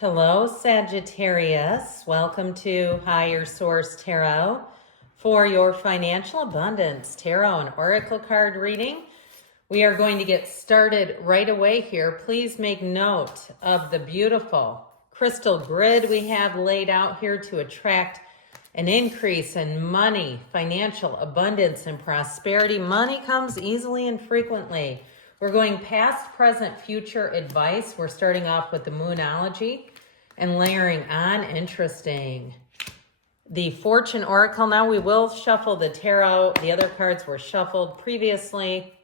Hello, Sagittarius. Welcome to Higher Source Tarot for your financial abundance tarot and oracle card reading. We are going to get started right away here. Please make note of the beautiful crystal grid we have laid out here to attract an increase in money, financial abundance, and prosperity. Money comes easily and frequently. We're going past, present, future advice. We're starting off with the Moonology and layering on. Interesting. The Fortune Oracle. Now we will shuffle the tarot. The other cards were shuffled previously.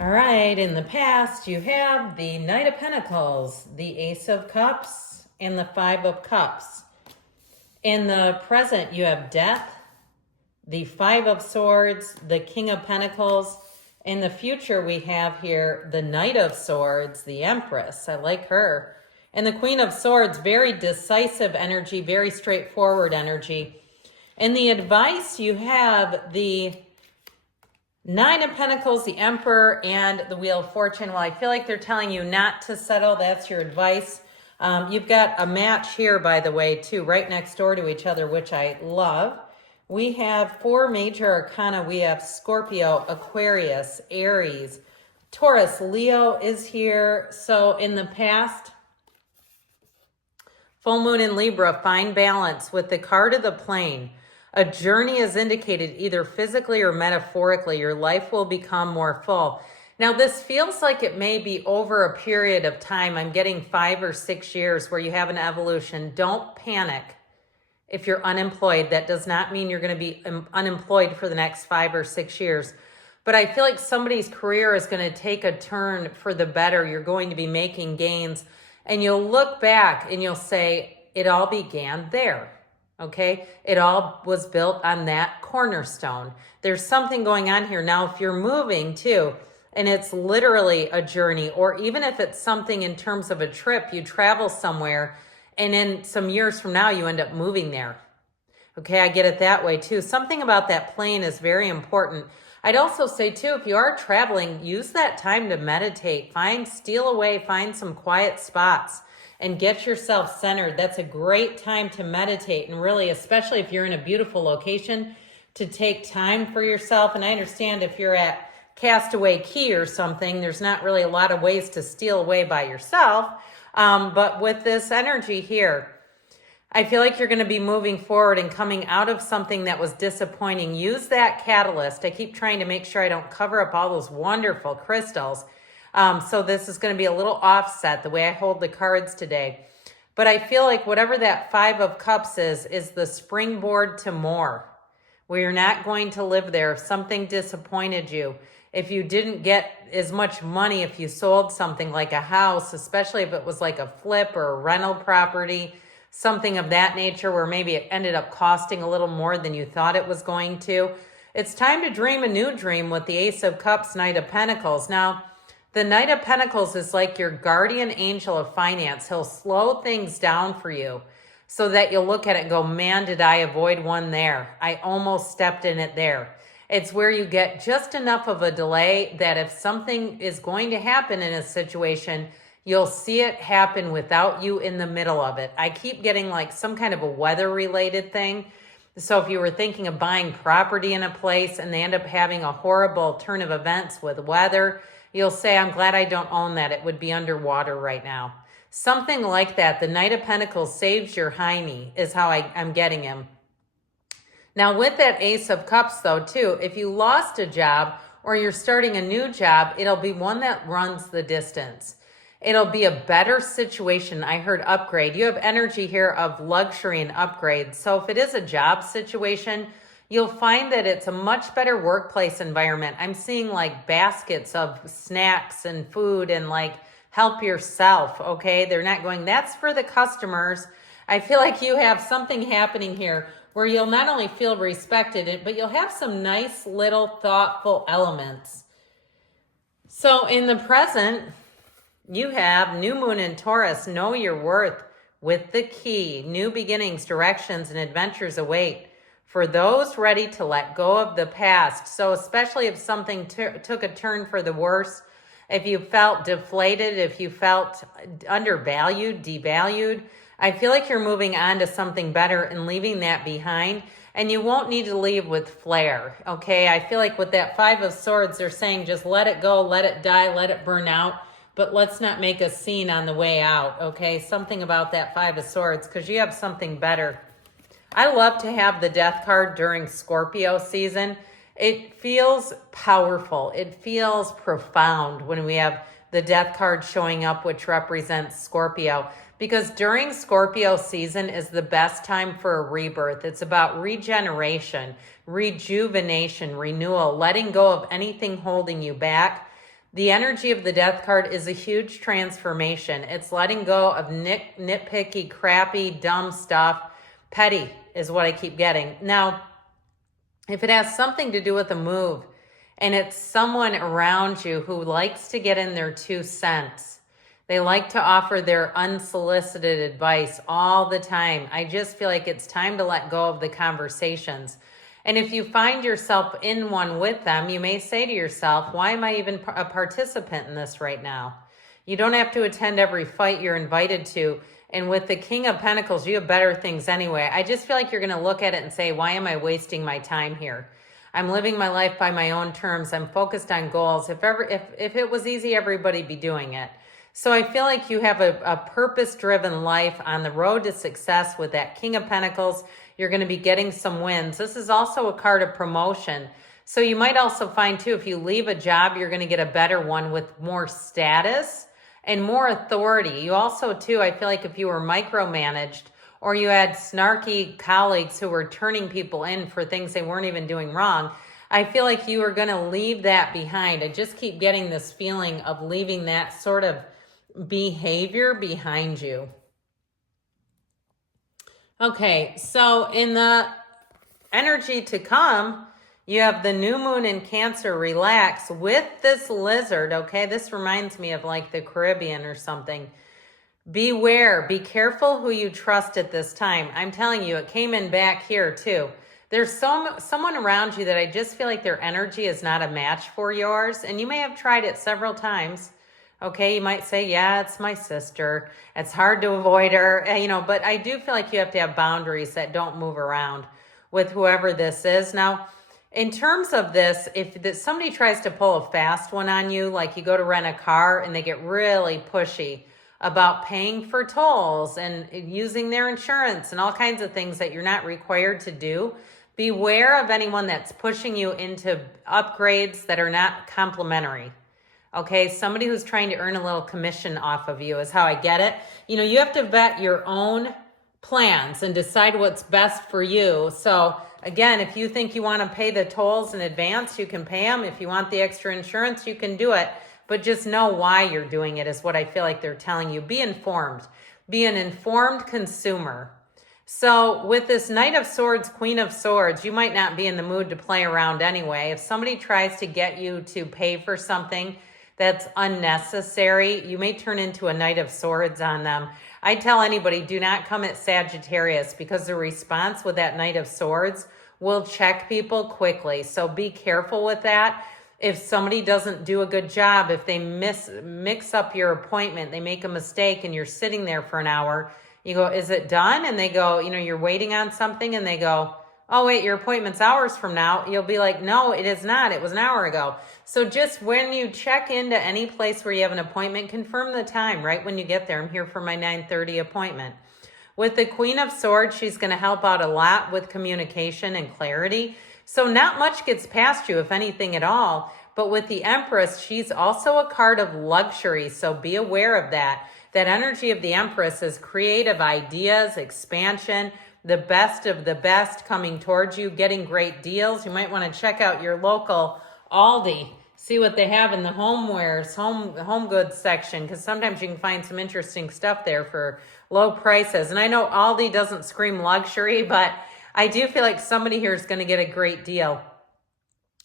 All right, in the past, you have the Knight of Pentacles, the Ace of Cups, and the Five of Cups. In the present, you have Death, the Five of Swords, the King of Pentacles. In the future, we have here the Knight of Swords, the Empress. I like her. And the Queen of Swords, very decisive energy, very straightforward energy. In the advice, you have the Nine of Pentacles, the Emperor, and the Wheel of Fortune. Well, I feel like they're telling you not to settle. That's your advice. You've got a match here, by the way, too, right next door to each other, which I love. We have four major arcana. We have Scorpio, Aquarius, Aries, Taurus, Leo is here. So in the past, full moon in Libra, find balance with the card of the plane. A journey is indicated either physically or metaphorically. Your life will become more full. Now, this feels like it may be over a period of time. I'm getting 5 or 6 years where you have an evolution. Don't panic if you're unemployed. That does not mean you're going to be unemployed for the next 5 or 6 years. But I feel like somebody's career is going to take a turn for the better. You're going to be making gains. And you'll look back and you'll say, it all began there. Okay, it all was built on that cornerstone. There's something going on here. Now, if you're moving too, and it's literally a journey, or even if it's something in terms of a trip, you travel somewhere, and in some years from now, you end up moving there. Okay, I get it that way too. Something about that plane is very important. I'd also say too, if you are traveling, use that time to meditate. Steal away, find some quiet spots and get yourself centered. That's a great time to meditate, and really, especially if you're in a beautiful location, to take time for yourself. And I understand if you're at Castaway Key or something, there's not really a lot of ways to steal away by yourself. But with this energy here, I feel like you're going to be moving forward and coming out of something that was disappointing. Use that catalyst. I keep trying to make sure I don't cover up all those wonderful crystals. So this is going to be a little offset the way I hold the cards today. But I feel like whatever that Five of Cups is the springboard to more, where you're not going to live there. If something disappointed you, if you didn't get as much money, if you sold something like a house, especially if it was like a flip or a rental property, something of that nature where maybe it ended up costing a little more than you thought it was going to. It's time to dream a new dream with the Ace of Cups, Knight of Pentacles. Now, the Knight of Pentacles is like your guardian angel of finance. He'll slow things down for you so that you'll look at it and go, man, did I avoid one there? I almost stepped in it there. It's where you get just enough of a delay that if something is going to happen in a situation, you'll see it happen without you in the middle of it. I keep getting like some kind of a weather-related thing. So if you were thinking of buying property in a place and they end up having a horrible turn of events with weather, you'll say, I'm glad I don't own that. It would be underwater right now. Something like that. The Knight of Pentacles saves your hiney is how I'm getting him. Now with that Ace of Cups though too, if you lost a job or you're starting a new job, it'll be one that runs the distance. It'll be a better situation. I heard upgrade. You have energy here of luxury and upgrade. So if it is a job situation, you'll find that it's a much better workplace environment. I'm seeing like baskets of snacks and food and like help yourself, okay? They're not going, that's for the customers. I feel like you have something happening here where you'll not only feel respected, but you'll have some nice little thoughtful elements. So in the present, You have new moon in Taurus. Know your worth with the key. New beginnings, directions, and adventures await for those ready to let go of the past. So especially if something took a turn for the worse, if you felt deflated, if you felt undervalued, devalued, I feel like you're moving on to something better and leaving that behind. And you won't need to leave with flair, okay? I feel like with that Five of Swords, they're saying just let it go, let it die, let it burn out. But let's not make a scene on the way out, okay? Something about that Five of Swords, because you have something better. I love to have the Death card during Scorpio season. It feels powerful. It feels profound when we have the Death card showing up, which represents Scorpio. Because during Scorpio season is the best time for a rebirth. It's about regeneration, rejuvenation, renewal, letting go of anything holding you back. The energy of the Death card is a huge transformation. It's letting go of nitpicky, crappy, dumb stuff. Petty is what I keep getting. Now, if it has something to do with a move and it's someone around you who likes to get in their 2 cents, they like to offer their unsolicited advice all the time. I just feel like it's time to let go of the conversations. And if you find yourself in one with them, you may say to yourself, why am I even a participant in this right now? You don't have to attend every fight you're invited to. And with the King of Pentacles, you have better things anyway. I just feel like you're going to look at it and say, why am I wasting my time here? I'm living my life by my own terms. I'm focused on goals. If it was easy, everybody'd be doing it. So I feel like you have a purpose-driven life on the road to success with that King of Pentacles. You're going to be getting some wins. This is also a card of promotion. So you might also find, too, if you leave a job, you're going to get a better one with more status and more authority. You also, too, I feel like if you were micromanaged or you had snarky colleagues who were turning people in for things they weren't even doing wrong, I feel like you are going to leave that behind. I just keep getting this feeling of leaving that sort of behavior behind you. Okay, so in the energy to come, you have the new moon in Cancer, relax with this lizard, okay? This reminds me of like the Caribbean or something. Beware, be careful who you trust at this time. I'm telling you, it came in back here too. There's someone around you that I just feel like their energy is not a match for yours. And you may have tried it several times. Okay, you might say, yeah, it's my sister. It's hard to avoid her, but I do feel like you have to have boundaries that don't move around with whoever this is. Now, in terms of this, if somebody tries to pull a fast one on you, like you go to rent a car and they get really pushy about paying for tolls and using their insurance and all kinds of things that you're not required to do, beware of anyone that's pushing you into upgrades that are not complimentary. Okay, somebody who's trying to earn a little commission off of you is how I get it. You have to vet your own plans and decide what's best for you. So again, if you think you want to pay the tolls in advance, you can pay them. If you want the extra insurance, you can do it. But just know why you're doing it is what I feel like they're telling you. Be informed. Be an informed consumer. So with this Knight of Swords, Queen of Swords, you might not be in the mood to play around anyway. If somebody tries to get you to pay for something that's unnecessary, you may turn into a Knight of Swords on them. I tell anybody, do not come at Sagittarius because the response with that Knight of Swords will check people quickly. So be careful with that. If somebody doesn't do a good job, if they mix up your appointment, they make a mistake and you're sitting there for an hour, you go, is it done? And they go, you're waiting on something and they go, oh wait, your appointment's hours from now. You'll be like, no, it is not. It was an hour ago. So just when you check into any place where you have an appointment, confirm the time right when you get there. I'm here for my 9:30 appointment. With the Queen of Swords, she's going to help out a lot with communication and clarity. So not much gets past you, if anything at all. But with the Empress, she's also a card of luxury. So be aware of that. That energy of the Empress is creative ideas, expansion, the best of the best coming towards you, getting great deals. You might want to check out your local Aldi, see what they have in the homewares, home goods section, because sometimes you can find some interesting stuff there for low prices. And I know Aldi doesn't scream luxury, but I do feel like somebody here is going to get a great deal.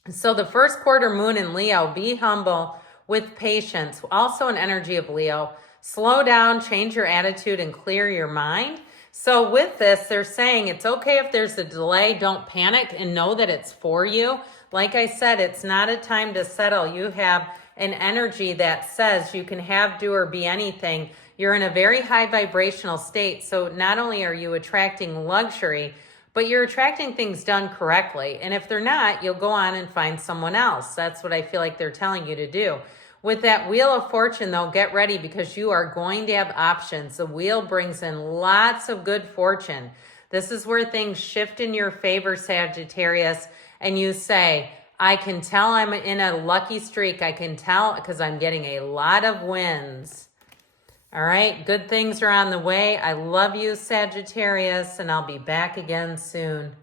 So the first quarter moon in Leo, be humble with patience. Also an energy of Leo. Slow down, change your attitude, and clear your mind. So with this, they're saying it's okay if there's a delay. Don't panic and know that it's for you. Like I said, it's not a time to settle. You have an energy that says you can have, do, or be anything. You're in a very high vibrational state. So not only are you attracting luxury, but you're attracting things done correctly. And if they're not, you'll go on and find someone else. That's what I feel like they're telling you to do. With that Wheel of Fortune, though, get ready because you are going to have options. The wheel brings in lots of good fortune. This is where things shift in your favor, Sagittarius, and you say, I can tell I'm in a lucky streak. I can tell because I'm getting a lot of wins. All right, good things are on the way. I love you, Sagittarius, and I'll be back again soon.